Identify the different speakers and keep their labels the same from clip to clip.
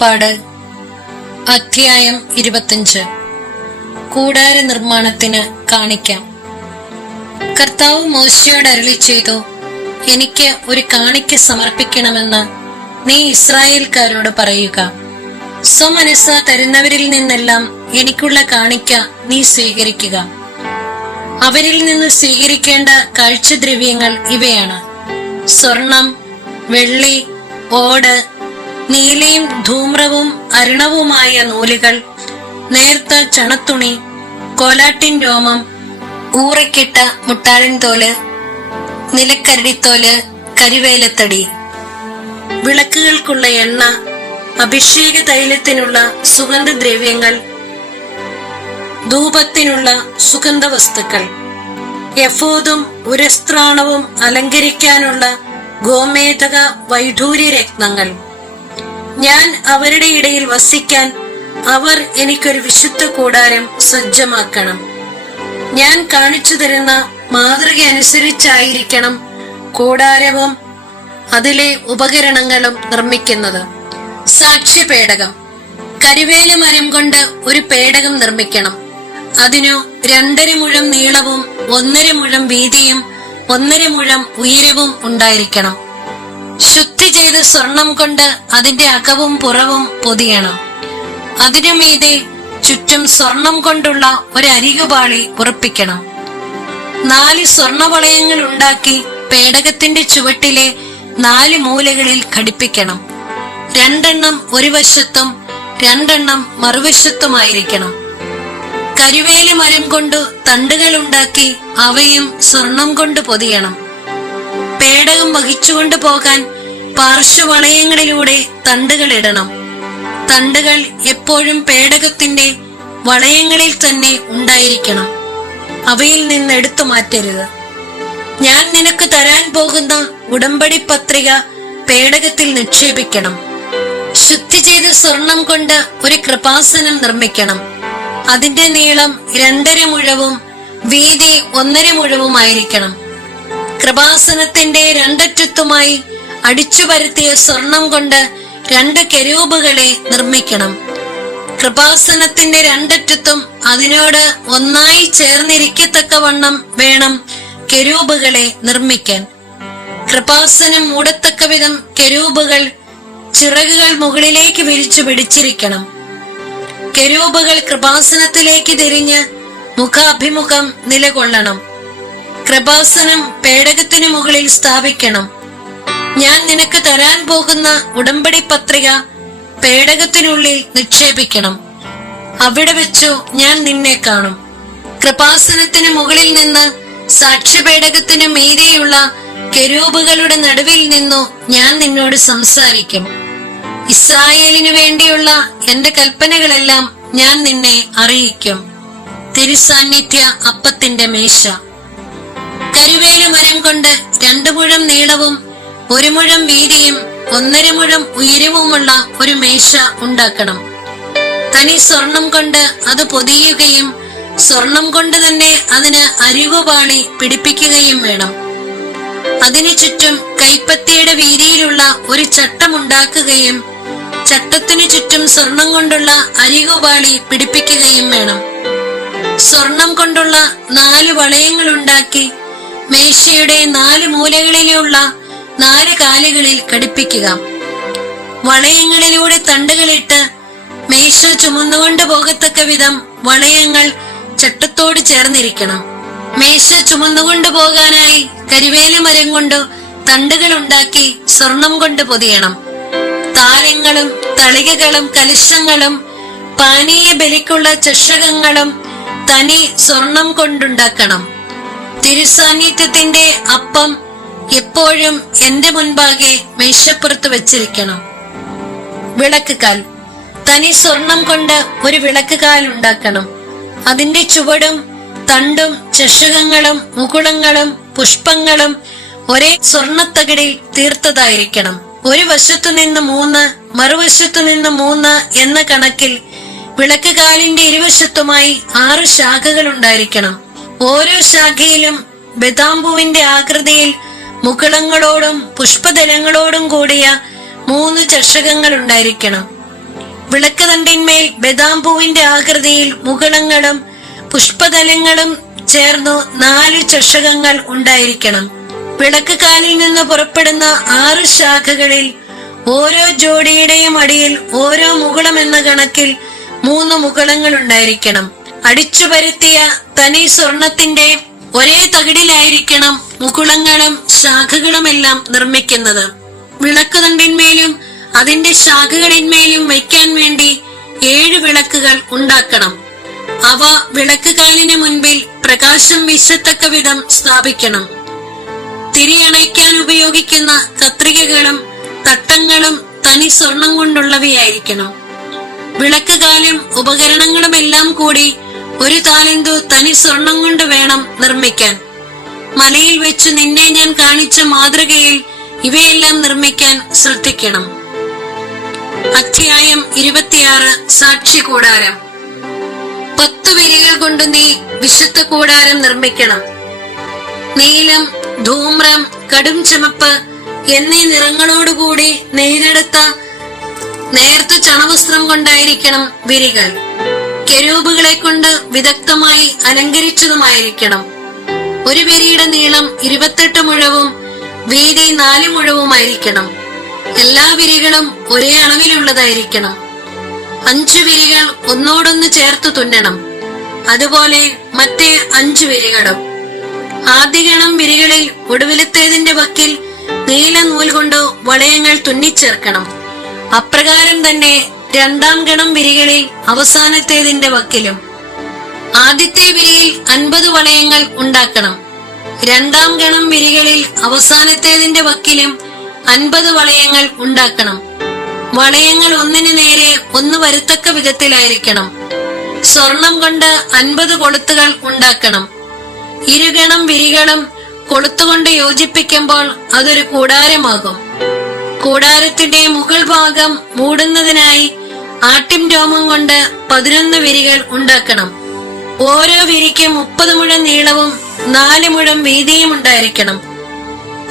Speaker 1: പുറപ്പാട് അധ്യായം ഇരുപത്തിയഞ്ച്. കൂടാര നിർമ്മാണത്തിന് കാണിക്കാം. കർത്താവ് മോശയോട് അരളി ചെയ്തു എനിക്ക് ഒരു കാണിക്ക സമർപ്പിക്കണമെന്ന് നീ ഇസ്രായേൽക്കാരോട് പറയുക. സ്വമനസ് തരുന്നവരിൽ നിന്നെല്ലാം എനിക്കുള്ള കാണിക്ക നീ സ്വീകരിക്കുക. അവരിൽ നിന്ന് സ്വീകരിക്കേണ്ട കാഴ്ചദ്രവ്യങ്ങൾ ഇവയാണ്. സ്വർണം വെള്ളി ഓട് നീലയും ധൂമ്രവും അരുണവുമായ നൂലുകൾ നേർത്ത ചണത്തുണി കോലാട്ടിൻ രോമം ഊറക്കിട്ട മുട്ടാഴൻ തോൽ നിലക്കരടിത്തോൽ കരിവേലത്തടി. വിളക്കുകൾക്കുള്ള എണ്ണ അഭിഷേക തൈലത്തിനുള്ള സുഗന്ധദ്രവ്യങ്ങൾ ധൂപത്തിനുള്ള സുഗന്ധ വസ്തുക്കൾ യഫോദും ഉരസ്ത്രാണവും അലങ്കരിക്കാനുള്ള ഗോമേതക വൈഢൂര്യ രത്നങ്ങൾ ഞാൻ അവരുടെ ഇടയിൽ വസിക്കാൻ അവർ എനിക്കൊരു വിശുദ്ധ കൂടാരം സജ്ജമാക്കണം. ഞാൻ കാണിച്ചു തരുന്ന മാതൃക അനുസരിച്ചായിരിക്കണം കൂടാരവും അതിലെ ഉപകരണങ്ങളും നിർമ്മിക്കുന്നത്. സാക്ഷ്യപേടകം. കരുവേല മരം കൊണ്ട് ഒരു പേടകം നിർമ്മിക്കണം. അതിനു രണ്ടര മുഴം നീളവും ഒന്നര മുഴം വീതിയും ഒന്നര മുഴം ഉയരവും ഉണ്ടായിരിക്കണം. ശുദ്ധി ചെയ്ത് സ്വർണം കൊണ്ട് അതിന്റെ അകവും പുറവും പൊതിയണം. അതിനു മീതെ ചുറ്റും സ്വർണം കൊണ്ടുള്ള ഒരു അരികുപാളി ഉറപ്പിക്കണം. നാല് സ്വർണവളയങ്ങൾ ഉണ്ടാക്കി പേടകത്തിന്റെ ചുവട്ടിലെ നാല് മൂലകളിൽ ഘടിപ്പിക്കണം. രണ്ടെണ്ണം ഒരു വശത്തും രണ്ടെണ്ണം മറുവശത്തുമായിരിക്കണം. കരുവേലി മരം കൊണ്ട് തണ്ടുകൾ ഉണ്ടാക്കി അവയും സ്വർണം കൊണ്ട് പൊതിയണം. പേടകം വഹിച്ചുകൊണ്ട് പോകാൻ പാർശ്വവളയങ്ങളിലൂടെ തണ്ടുകൾ ഇടണം. തണ്ടുകൾ എപ്പോഴും പേടകത്തിന്റെ വളയങ്ങളിൽ തന്നെ ഉണ്ടായിരിക്കണം. അവയിൽ നിന്ന് എടുത്തു മാറ്റരുത്. ഞാൻ നിനക്ക് തരാൻ പോകുന്ന ഉടമ്പടി പത്രിക പേടകത്തിൽ നിക്ഷേപിക്കണം. ശുദ്ധി ചെയ്ത സ്വർണം കൊണ്ട് ഒരു കൃപാസനം നിർമ്മിക്കണം. അതിന്റെ നീളം രണ്ടര മുഴവും വീതി ഒന്നര മുഴവുമായിരിക്കണം. കൃപാസനത്തിന്റെ രണ്ടറ്റത്തുമായി അടിച്ചു വരുത്തിയ സ്വർണം കൊണ്ട് രണ്ട് കെരൂബുകളെ നിർമ്മിക്കണം. കൃപാസനത്തിന്റെ രണ്ടറ്റത്തും അതിനോട് ഒന്നായി ചേർന്നിരിക്കത്തക്കവണ്ണം വേണം കെരൂബുകളെ നിർമ്മിക്കാൻ. കൃപാസനം മൂടത്തക്ക വിധം കെരൂബുകൾ ചിറകുകൾ മുകളിലേക്ക് വിരിച്ചു പിടിച്ചിരിക്കണം. കെരൂബുകൾ കൃപാസനത്തിലേക്ക് തിരിഞ്ഞ് മുഖാഭിമുഖം നിലകൊള്ളണം. കൃപാസനം പേടകത്തിന് മുകളിൽ സ്ഥാപിക്കണം. ഞാൻ നിനക്ക് തരാൻ പോകുന്ന ഉടമ്പടി പത്രിക പേടകത്തിനുള്ളിൽ നിക്ഷേപിക്കണം. അവിടെ വെച്ചു ഞാൻ നിന്നെ കാണും. കൃപാസനത്തിന് മുകളിൽ നിന്ന് സാക്ഷ്യപേടകത്തിന് മീതെയുള്ള കെരൂബുകളുടെ നടുവിൽ നിന്നു ഞാൻ നിന്നോട് സംസാരിക്കും. ഇസ്രായേലിനു വേണ്ടിയുള്ള എന്റെ കൽപ്പനകളെല്ലാം ഞാൻ നിന്നെ അറിയിക്കും. തിരുസാന്നിധ്യ അപ്പത്തിന്റെ മേശ. കരിവേല മരം കൊണ്ട് രണ്ടു മുഴം നീളവും ഒരു മുഴം വീതിയും ഒന്നര മുഴം ഉയരവുമുള്ള ഒരു മേശ ഉണ്ടാക്കണം. തനി സ്വർണം കൊണ്ട് അത് പൊതിയുകയും സ്വർണം കൊണ്ട് തന്നെ അതിന് അരികുപാളി പിടിപ്പിക്കുകയും വേണം. അതിനു ചുറ്റും കൈപ്പത്തിയുടെ വീതിയിലുള്ള ഒരു ചട്ടമുണ്ടാക്കുകയും ചട്ടത്തിനു ചുറ്റും സ്വർണം കൊണ്ടുള്ള അരികുപാളി പിടിപ്പിക്കുകയും വേണം. സ്വർണം കൊണ്ടുള്ള നാല് വളയങ്ങൾ ഉണ്ടാക്കി മേശയുടെ നാല് മൂലകളിലുള്ള നാല് കാലുകളിൽ ഘടിപ്പിക്കുക വളയങ്ങളിലൂടെ തണ്ടുകളിട്ട് മേശ ചുമന്നുകൊണ്ട് പോകത്തക്ക വിധം വളയങ്ങൾ ചട്ടത്തോട് ചേർന്നിരിക്കണം. മേശ ചുമന്നുകൊണ്ട് പോകാനായി കരിവേല മരം കൊണ്ട് തണ്ടുകൾ ഉണ്ടാക്കി സ്വർണം കൊണ്ട് പൊതിയണം. താരങ്ങളും തളികകളും കലിശങ്ങളും പാനീയ ബലിക്കുള്ള ചഷകങ്ങളും തനി സ്വർണം കൊണ്ടുണ്ടാക്കണം. തിരുസാന്നിധ്യത്തിന്റെ അപ്പം എപ്പോഴും എന്റെ മുൻപാകെ മേശപ്പുറത്ത് വെച്ചിരിക്കണം. വിളക്കുകാൽ. തനി സ്വർണം കൊണ്ട് ഒരു വിളക്കുകാൽ ഉണ്ടാക്കണം. അതിന്റെ ചുവടും തണ്ടും ചഷകങ്ങളും മുകുളങ്ങളും പുഷ്പങ്ങളും ഒരേ സ്വർണത്തകിടിൽ തീർത്തതായിരിക്കണം. ഒരു വശത്തു നിന്ന് മൂന്ന് മറുവശത്തു നിന്ന് മൂന്ന് എന്ന കണക്കിൽ വിളക്കുകാലിന്റെ ഇരുവശത്തുമായി ആറ് ശാഖകൾ ഉണ്ടായിരിക്കണം. ഓരോ ശാഖയിലും ബദാംബുവിന്റെ ആകൃതിയിൽ മുകുളങ്ങളോടും പുഷ്പതലങ്ങളോടും കൂടിയ മൂന്ന് ചഷകങ്ങൾ ഉണ്ടായിരിക്കണം. വിളക്ക് തണ്ടിന്മേൽ ബദാംപൂവിന്റെ ആകൃതിയിൽ മുകുളങ്ങളും പുഷ്പതലങ്ങളും ചേർന്നു നാല് ചഷകങ്ങൾ ഉണ്ടായിരിക്കണം. വിളക്ക് കാലിൽ നിന്ന് പുറപ്പെടുന്ന ആറ് ശാഖകളിൽ ഓരോ ജോഡിയുടെയും അടിയിൽ ഓരോ മുകുളം എന്ന കണക്കിൽ മൂന്ന് മുകുളങ്ങൾ ഉണ്ടായിരിക്കണം. അടിച്ചു തനി സ്വർണത്തിന്റെ ഒരേ തകിടിലായിരിക്കണം മുകുളങ്ങളും ശാഖകളുമെല്ലാം നിർമ്മിക്കുന്നത്. വിളക്കുതണ്ടിന്മേലും അതിന്റെ ശാഖകളിന്മേലും വയ്ക്കാൻ വേണ്ടി ഏഴ് വിളക്കുകൾ ഉണ്ടാക്കണം. അവ വിളക്കുകാലിന് മുൻപിൽ പ്രകാശം വീശത്തക്ക വിധം സ്ഥാപിക്കണം. തിരിയണയ്ക്കാൻ ഉപയോഗിക്കുന്ന കത്രികകളും തട്ടങ്ങളും തനി സ്വർണം കൊണ്ടുള്ളവയായിരിക്കണം. വിളക്കുകാലും ഉപകരണങ്ങളുമെല്ലാം കൂടി ഒരു താലന്തു തനി സ്വർണം കൊണ്ട് വേണം നിർമ്മിക്കാൻ. മലയിൽ വെച്ച് നിന്നെ ഞാൻ കാണിച്ച മാതൃകയിൽ ഇവയെല്ലാം നിർമ്മിക്കാൻ ശ്രദ്ധിക്കണം. അധ്യായം ഇരുപത്തിയാറ് സാക്ഷി കൂടാരം. പത്ത് വരികൾ കൊണ്ട് നീ വിശുദ്ധ കൂടാരം നിർമ്മിക്കണം. നീലം ധൂമ്രം കടും ചുമപ്പ് എന്നീ നിറങ്ങളോടുകൂടി നെയ്തെടുത്ത നേർത്ത ചണവസ്ത്രം കൊണ്ടായിരിക്കണം വിരികൾ. കെരൂബുകളെ കൊണ്ട് വിദഗ്ധമായി അലങ്കരിച്ചതുമായിരിക്കണം. ഒരു വിരിയുടെ നീളം ഇരുപത്തെട്ട് മുഴവും വീതി നാല് മുഴവുമായിരിക്കണം. എല്ലാ വിരികളും ഒരേ അളവിലുള്ളതായിരിക്കണം. അഞ്ചു വിരികൾ ഒന്നോടൊന്ന് ചേർത്ത് തുന്നണം. അതുപോലെ മറ്റേ അഞ്ചു വിരികളും. ആദ്യഗണം വിരികളിൽ ഒടുവിലത്തേതിന്റെ വക്കിൽ നീല നൂൽ കൊണ്ട് വളയങ്ങൾ തുന്നിച്ചേർക്കണം. അപ്രകാരം തന്നെ രണ്ടാം ഗണം വിരികളിൽ അവസാനത്തേതിന്റെ വക്കിലും. ആദ്യത്തെ വിരിയിൽ അൻപത് വളയങ്ങൾ ഉണ്ടാക്കണം. രണ്ടാം ഗണം വിരികളിൽ അവസാനത്തേതിന്റെ വക്കിലും അൻപത് വളയങ്ങൾ ഉണ്ടാക്കണം. വളയങ്ങൾ ഒന്നിനു നേരെ ഒന്ന് വരുത്തക്ക വിധത്തിലായിരിക്കണം. സ്വർണം കൊണ്ട് അൻപത് കൊളുത്തുകൾ ഉണ്ടാക്കണം. ഇരുഗണം വിരികളും കൊളുത്തുകൊണ്ട് യോജിപ്പിക്കുമ്പോൾ അതൊരു കൂടാരമാകും. കൂടാരത്തിന്റെ മുകൾ ഭാഗം മൂടുന്നതിനായി ആട്ടിൻ രോമം കൊണ്ട് പതിനൊന്ന് വിരികൾ ഉണ്ടാക്കണം. ഓരോ വിരിക്ക് മുപ്പത് മുഴം നീളവും നാല് മുഴം വീതിയും ഉണ്ടായിരിക്കണം.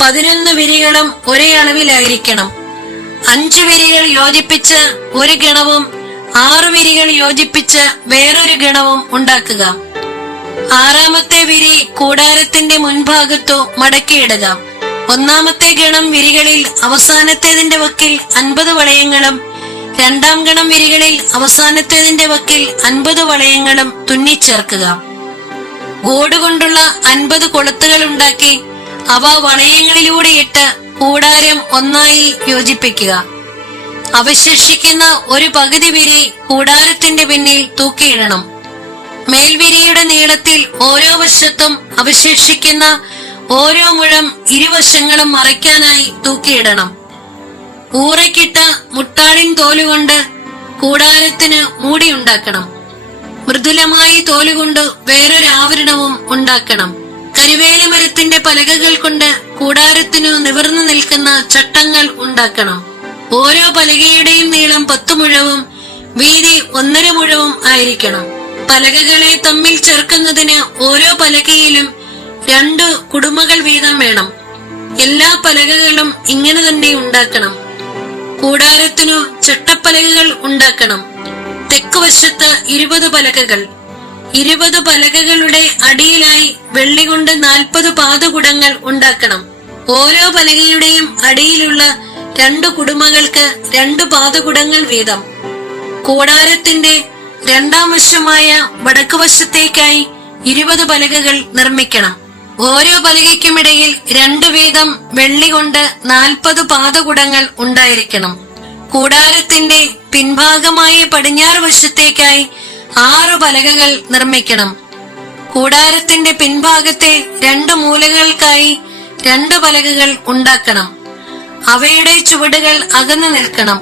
Speaker 1: പതിനൊന്ന് വിരികളും ഒരേ അളവിലായിരിക്കണം. അഞ്ച് വിരികൾ യോജിപ്പിച്ച് ഒരു ഗണവും ആറ് വിരികൾ യോജിപ്പിച്ച് വേറൊരു ഗണവും ഉണ്ടാക്കുക. ആറാമത്തെ വിരി കൂടാരത്തിന്റെ മുൻഭാഗത്തു മടക്കിയിടുക. ഒന്നാമത്തെ ഗണം വിരികളിൽ അവസാനത്തേതിന്റെ വക്കിൽ അൻപത് വളയങ്ങളും രണ്ടാം ഗണം വിരികളിൽ അവസാനത്തേതിന്റെ വക്കിൽ അൻപത് വളയങ്ങളും തുന്നിച്ചേർക്കുക. ഓടുകൊണ്ടുള്ള അൻപത് കൊളുത്തുകൾ ഉണ്ടാക്കി അവ വളയങ്ങളിലൂടെ ഇട്ട് കൂടാരം ഒന്നായി യോജിപ്പിക്കുക. അവശേഷിക്കുന്ന ഒരു പകുതി വിരി കൂടാരത്തിന്റെ പിന്നിൽ തൂക്കിയിടണം. മേൽവിരിയുടെ നീളത്തിൽ ഓരോ വശത്തും അവശേഷിക്കുന്ന ഓരോ മുഴം ഇരുവശങ്ങളും മറയ്ക്കാനായി തൂക്കിയിടണം. ഊറയ്ക്കിട്ട മുട്ടാടിൻ തോലുകൊണ്ട് കൂടാരത്തിന് മൂടിയുണ്ടാക്കണം. മൃദുലമായ തോലുകൊണ്ട് വേറൊരു ആവരണവും ഉണ്ടാക്കണം. കരുവേല മരത്തിന്റെ പലകകൾ കൊണ്ട് കൂടാരത്തിനു നിവർന്നു നിൽക്കുന്ന ചട്ടങ്ങൾ ഉണ്ടാക്കണം. ഓരോ പലകയുടെയും നീളം പത്തു മുഴവും വീതി ഒന്നര മുഴവും ആയിരിക്കണം. പലകകളെ തമ്മിൽ ചേർക്കുന്നതിന് ഓരോ പലകയിലും രണ്ടു കുടുമകൾ വീതം വേണം. എല്ലാ പലകകളും ഇങ്ങനെ തന്നെ ഉണ്ടാക്കണം. കൂടാരത്തിനു ചട്ടപ്പലകകൾ ഉണ്ടാക്കണം. തെക്കുവശത്ത് ഇരുപത് പലകകൾ. ഇരുപത് പലകകളുടെ അടിയിലായി വെള്ളി കൊണ്ട് നാൽപ്പത് പാദകുടങ്ങൾ ഉണ്ടാക്കണം. ഓരോ പലകയുടെയും അടിയിലുള്ള രണ്ട് കുടുമകൾക്ക് രണ്ട് പാദകുടങ്ങൾ വീതം. കൂടാരത്തിന്റെ രണ്ടാം വശമായ വടക്കുവശത്തേക്കായി ഇരുപത് പലകകൾ നിർമ്മിക്കണം. ഓരോ പലകയ്ക്കുമിടയിൽ രണ്ടു വീതം വെള്ളി കൊണ്ട് നാൽപ്പത് പാദകുടങ്ങൾ ഉണ്ടായിരിക്കണം. കൂടാരത്തിന്റെ പിൻഭാഗമായ പടിഞ്ഞാറ് വശത്തേക്കായി ആറ് പലകകൾ നിർമ്മിക്കണം. കൂടാരത്തിന്റെ പിൻഭാഗത്തെ രണ്ട് മൂലകൾക്കായി രണ്ട് പലകകൾ ഉണ്ടാക്കണം. അവയുടെ ചുവടുകൾ അകന്നു നിൽക്കണം.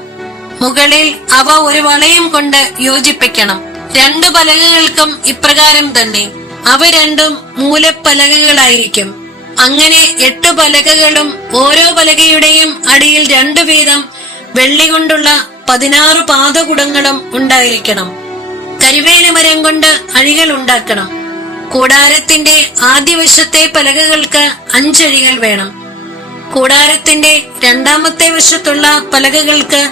Speaker 1: മുകളിൽ അവ ഒരു വളയം കൊണ്ട് യോജിപ്പിക്കണം. രണ്ട് പലകകൾക്കും ഇപ്രകാരം തന്നെ. അവ രണ്ടും മൂലപ്പലകകളായിരിക്കും. അങ്ങനെ എട്ട് പലകകളും ഓരോ പലകയുടെയും അടിയിൽ രണ്ടു വീതം വെള്ളി കൊണ്ടുള്ള പതിനാറ് പാദകുടങ്ങളും ഉണ്ടായിരിക്കണം. കരിവേല മരം കൊണ്ട് അഴികൾ ഉണ്ടാക്കണം. കൂടാരത്തിന്റെ ആദ്യവശത്തെ പലകകൾക്ക് അഞ്ചഴികൾ വേണം. കൂടാരത്തിന്റെ രണ്ടാമത്തെ വശത്തുള്ള പലകകൾക്ക്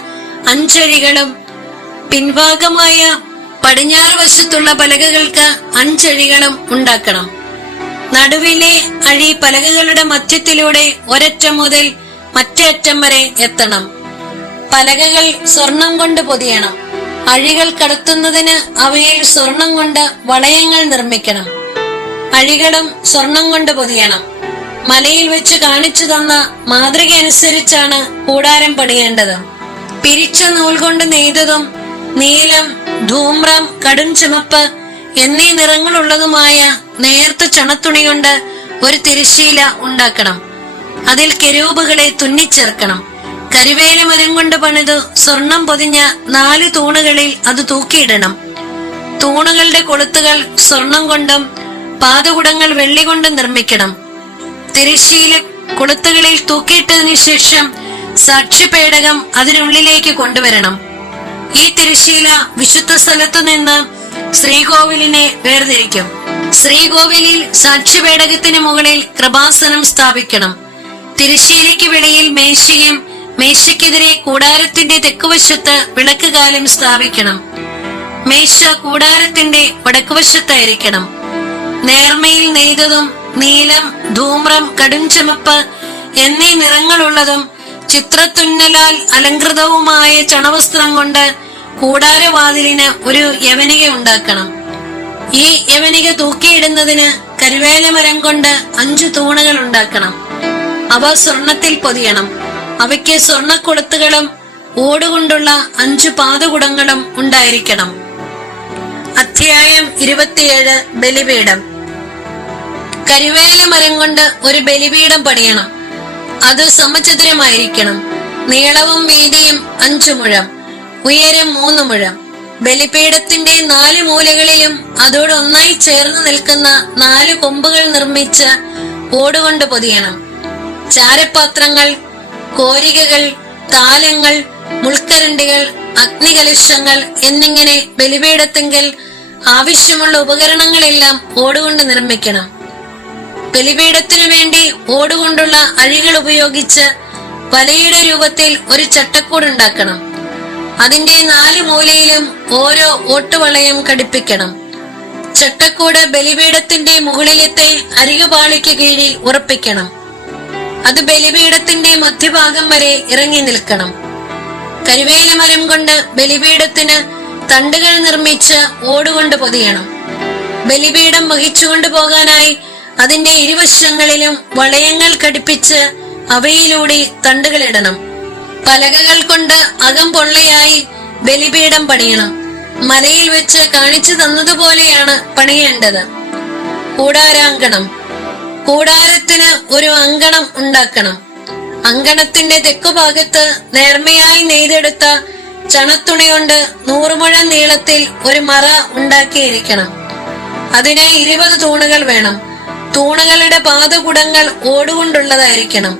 Speaker 1: അഞ്ചഴികളും പിൻഭാഗമായ പടിഞ്ഞാറ് വശത്തുള്ള പലകകൾക്ക് അഞ്ചഴികളും ഉണ്ടാക്കണം. നടുവിലെ അഴി പലകകളുടെ മധ്യത്തിലൂടെ ഒരറ്റം മുതൽ മറ്റേ അറ്റം വരെ എത്തണം. പലകകൾ സ്വർണം കൊണ്ട് പൊതിയണം. അഴികൾ കടത്തുന്നതിന് അവയിൽ സ്വർണം കൊണ്ട് വളയങ്ങൾ നിർമ്മിക്കണം. അഴികളും സ്വർണം കൊണ്ട് പൊതിയണം. മലയിൽ വെച്ച് കാണിച്ചു തന്ന മാതൃക അനുസരിച്ചാണ് കൂടാരം പണിയേണ്ടത്. പിരിച്ച നൂൽ കൊണ്ട് നെയ്തതും നീലം ധൂമ്രം കടും ചുമപ്പ് എന്നീ നിറങ്ങളുള്ളതുമായ നേർത്ത ചണത്തുണി കൊണ്ട് ഒരു തിരശ്ശീല ഉണ്ടാക്കണം. അതിൽ കെരൂപുകളെ തുന്നിച്ചേർക്കണം. കരുവേല മരം കൊണ്ട് പണിത് സ്വർണം പൊതിഞ്ഞ നാല് തൂണുകളിൽ അത് തൂക്കിയിടണം. തൂണുകളുടെ കൊളുത്തുകൾ സ്വർണം കൊണ്ടും പാതകുടങ്ങൾ വെള്ളി കൊണ്ടും നിർമ്മിക്കണം. തിരശ്ശീല കൊളുത്തുകളിൽ തൂക്കിയിട്ടതിനു ശേഷം സാക്ഷ്യപേടകം അതിനുള്ളിലേക്ക് കൊണ്ടുവരണം. ഈ തിരശ്ശീല വിശുദ്ധ സ്ഥലത്തു നിന്ന് ശ്രീകോവിലിനെ വേർതിരിക്കും. ശ്രീകോവിലിൽ സാക്ഷ്യപേടകത്തിന് മുകളിൽ കൃപാസനം സ്ഥാപിക്കണം. തിരശ്ശീലയ്ക്ക് വെളിയിൽ മേശയും മേശയ്ക്കെതിരെ കൂടാരത്തിന്റെ തെക്കുവശത്ത് വിളക്കുകാലം സ്ഥാപിക്കണം. മേശ കൂടാരത്തിന്റെ വടക്കുവശത്തായിരിക്കണം. നേർമയിൽ നെയ്തതും നീലം ധൂമ്രം കടും ചുമപ്പ് എന്നീ നിറങ്ങളുള്ളതും ചിത്രത്തുന്നലാൽ അലങ്കൃതവുമായ ചണവസ്ത്രം കൊണ്ട് കൂടാരവാതിലിന് ഒരു യവനിക ഉണ്ടാക്കണം. ഈ യവനിക തൂക്കിയിടുന്നതിന് കരുവേല മരം കൊണ്ട് അഞ്ചു തൂണുകൾ ഉണ്ടാക്കണം. അവ സ്വർണത്തിൽ പൊതിയണം. അവയ്ക്ക് സ്വർണക്കൊളുത്തുകളും ഓടുകൊണ്ടുള്ള അഞ്ചു പാതകുടങ്ങളും ഉണ്ടായിരിക്കണം. അധ്യായം ഇരുപത്തിയേഴ് ബലിപീഠം. കരുവേല മരം കൊണ്ട് ഒരു ബലിപീഠം പണിയണം. അത് സമചതുരമായിരിക്കണം നീളവും വീതിയും അഞ്ചു മുഴം. ഉയരം മൂന്ന് മുഴം. ബലിപീഠത്തിന്റെ നാല് മൂലകളിലും അതോട് ഒന്നായി ചേർന്ന് നിൽക്കുന്ന നാല് കൊമ്പുകൾ നിർമ്മിച്ച് ഓടുകൊണ്ട് പൊതിയണം. ചാരപാത്രങ്ങൾ കോരികകൾ താലങ്ങൾ മുൾക്കരണ്ടികൾ അഗ്നികലശങ്ങൾ എന്നിങ്ങനെ ബലിപീഠത്തെങ്കിൽ ആവശ്യമുള്ള ഉപകരണങ്ങളെല്ലാം ഓടുകൊണ്ട് നിർമ്മിക്കണം. ബലിപീഠത്തിനു വേണ്ടി ഓടുകൊണ്ടുള്ള അഴികൾ ഉപയോഗിച്ച് വലയുടെ രൂപത്തിൽ ഒരു ചട്ടക്കൂട് ഉണ്ടാക്കണം. അതിന്റെ നാല് മൂലയിലും ഓരോ ഓട്ടുവളയം ഘടിപ്പിക്കണം. ചട്ടക്കൂട് ബലിപീഠത്തിന്റെ മുകളിലത്തെ അരികുപാളിക്ക് കീഴിൽ ഉറപ്പിക്കണം. അത് ബലിപീഠത്തിന്റെ മധ്യഭാഗം വരെ ഇറങ്ങി നിൽക്കണം. കരുവേല മരം കൊണ്ട് ബലിപീഠത്തിന് തണ്ടുകൾ നിർമ്മിച്ച് ഓടുകൊണ്ട് പൊതിയണം. ബലിപീഠം വഹിച്ചുകൊണ്ടു പോകാനായി അതിന്റെ ഇരുവശങ്ങളിലും വളയങ്ങൾ ഘടിപ്പിച്ച് അവയിലൂടെ തണ്ടുകളിടണം പലകകൾ കൊണ്ട് അകം പൊള്ളയായി ബലിപീഠം പണിയണം. മലയിൽ വെച്ച് കാണിച്ചു തന്നതുപോലെയാണ് പണിയേണ്ടത്. കൂടാരാങ്കണം. കൂടാരത്തിന് ഒരു അങ്കണം ഉണ്ടാക്കണം. അങ്കണത്തിന്റെ തെക്കുഭാഗത്ത് നേർമയായി നെയ്തെടുത്ത ചണത്തുണി നൂറുമുഴം നീളത്തിൽ ഒരു മറ ഉണ്ടാക്കിയിരിക്കണം. അതിന് ഇരുപത് തൂണുകൾ വേണം. തൂണുകളുടെ പാതകുടങ്ങൾ ഓടുകൊണ്ടുള്ളതായിരിക്കണം.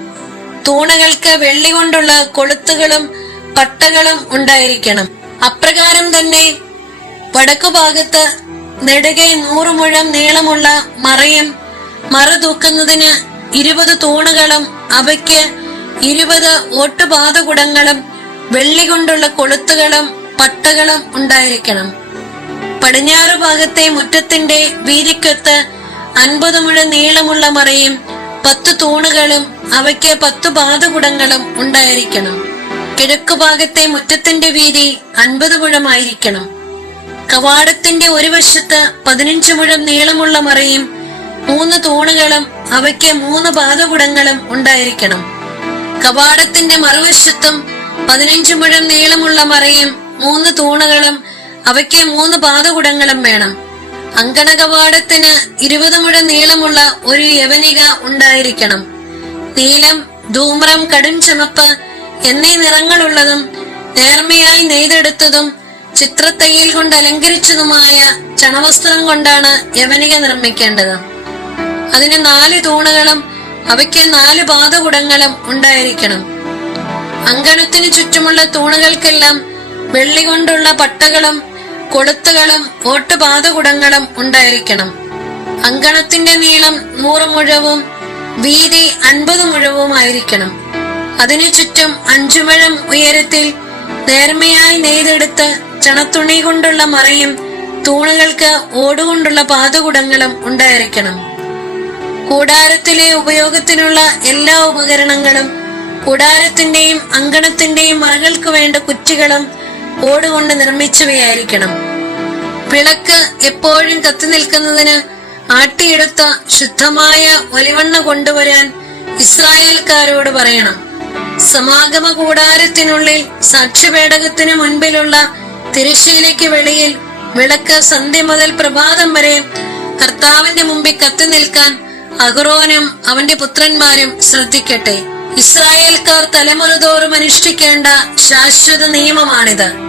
Speaker 1: തൂണുകൾക്ക് വെള്ളി കൊണ്ടുള്ള കൊളുത്തുകളും പട്ടകളും ഉണ്ടായിരിക്കണം. അപ്രകാരം തന്നെ വടക്കുഭാഗത്ത് നെടുകെ നൂറ് മുഴം നീളമുള്ള മറയും മറ തൂക്കുന്നതിന് ഇരുപത് തൂണുകളും അവയ്ക്ക് ഇരുപത് ഓട്ടുപാതകുടങ്ങളും വെള്ളി കൊണ്ടുള്ള കൊളുത്തുകളും പട്ടകളും ഉണ്ടായിരിക്കണം. പടിഞ്ഞാറ് ഭാഗത്തെ മുറ്റത്തിന്റെ വീതിക്കൊത്ത് അൻപത് മുഴ നീളമുള്ള മറയും പത്ത് തൂണുകളും അവയ്ക്ക് പത്തു പാതകുടങ്ങളും ഉണ്ടായിരിക്കണം. കിഴക്കു ഭാഗത്തെ മുറ്റത്തിന്റെ വീതി അൻപത് മുഴമായിരിക്കണം. കവാടത്തിന്റെ ഒരു വശത്ത് പതിനഞ്ച് മുഴം നീളമുള്ള മറയും മൂന്ന് തൂണുകളും അവയ്ക്ക് മൂന്ന് പാതകുടങ്ങളും ഉണ്ടായിരിക്കണം. കവാടത്തിന്റെ മറുവശത്തും പതിനഞ്ച് മുഴം നീളമുള്ള മറയും മൂന്ന് തൂണുകളും അവയ്ക്ക് മൂന്ന് പാതകുടങ്ങളും വേണം. അങ്കണ കവാടത്തിന് ഇരുപത് മുഴ നീളമുള്ള ഒരു യവനിക ഉണ്ടായിരിക്കണം. നീലം ധൂമ്രം കടും ചുമപ്പ് എന്നീ നിറങ്ങളുള്ളതും നേർമയായി നെയ്തെടുത്തതും ചിത്രത്തയ്യൽ കൊണ്ട് അലങ്കരിച്ചതുമായ ചണവസ്ത്രം കൊണ്ടാണ് യവനിക നിർമ്മിക്കേണ്ടത്. അതിന് നാല് തൂണുകളും അവയ്ക്ക് നാല് പാതകുടങ്ങളും ഉണ്ടായിരിക്കണം. അങ്കണത്തിന് ചുറ്റുമുള്ള തൂണുകൾക്കെല്ലാം വെള്ളി കൊണ്ടുള്ള പട്ടകളും കൊളുത്തുകളും ഓട്ടുപാതകുടങ്ങളും ഉണ്ടായിരിക്കണം. അങ്കണത്തിന്റെ നീളം നൂറ് മുഴവും വീതി അൻപത് മുഴവുമായിരിക്കണം അതിനു ചുറ്റും അഞ്ചു മുഴം ഉയരത്തിൽ നേർമയായി നെയ്തെടുത്ത് ചണത്തുണി കൊണ്ടുള്ള മറയും തൂണുകൾക്ക് ഓടുകൊണ്ടുള്ള പാതകുടങ്ങളും ഉണ്ടായിരിക്കണം. കൂടാരത്തിലെ ഉപയോഗത്തിനുള്ള എല്ലാ ഉപകരണങ്ങളും കൂടാരത്തിന്റെയും അങ്കണത്തിന്റെയും മറകൾക്ക് വേണ്ട കുറ്റികളും ഓടുകൊണ്ട് നിർമ്മിച്ചവയായിരിക്കണം. വിളക്ക് എപ്പോഴും കത്തി നിൽക്കുന്നതിന് ആട്ടിയെടുത്ത ശുദ്ധമായ ഒലിവണ്ണ കൊണ്ടുവരാൻ ഇസ്രായേൽക്കാരോട് പറയണം. സമാഗമ കൂടാരത്തിനുള്ളിൽ സാക്ഷ്യപേടകത്തിന് മുൻപിലുള്ള തിരശ്ശീലയ്ക്ക് വെളിയിൽ വിളക്ക് സന്ധ്യ മുതൽ പ്രഭാതം വരെ കർത്താവിന്റെ മുമ്പിൽ കത്തി നിൽക്കാൻ അഹ്റോനും അവന്റെ പുത്രന്മാരും ശ്രദ്ധിക്കട്ടെ. ഇസ്രായേൽക്കാർ തലമുറ തോറും അനുഷ്ഠിക്കേണ്ട ശാശ്വത നിയമമാണിത്.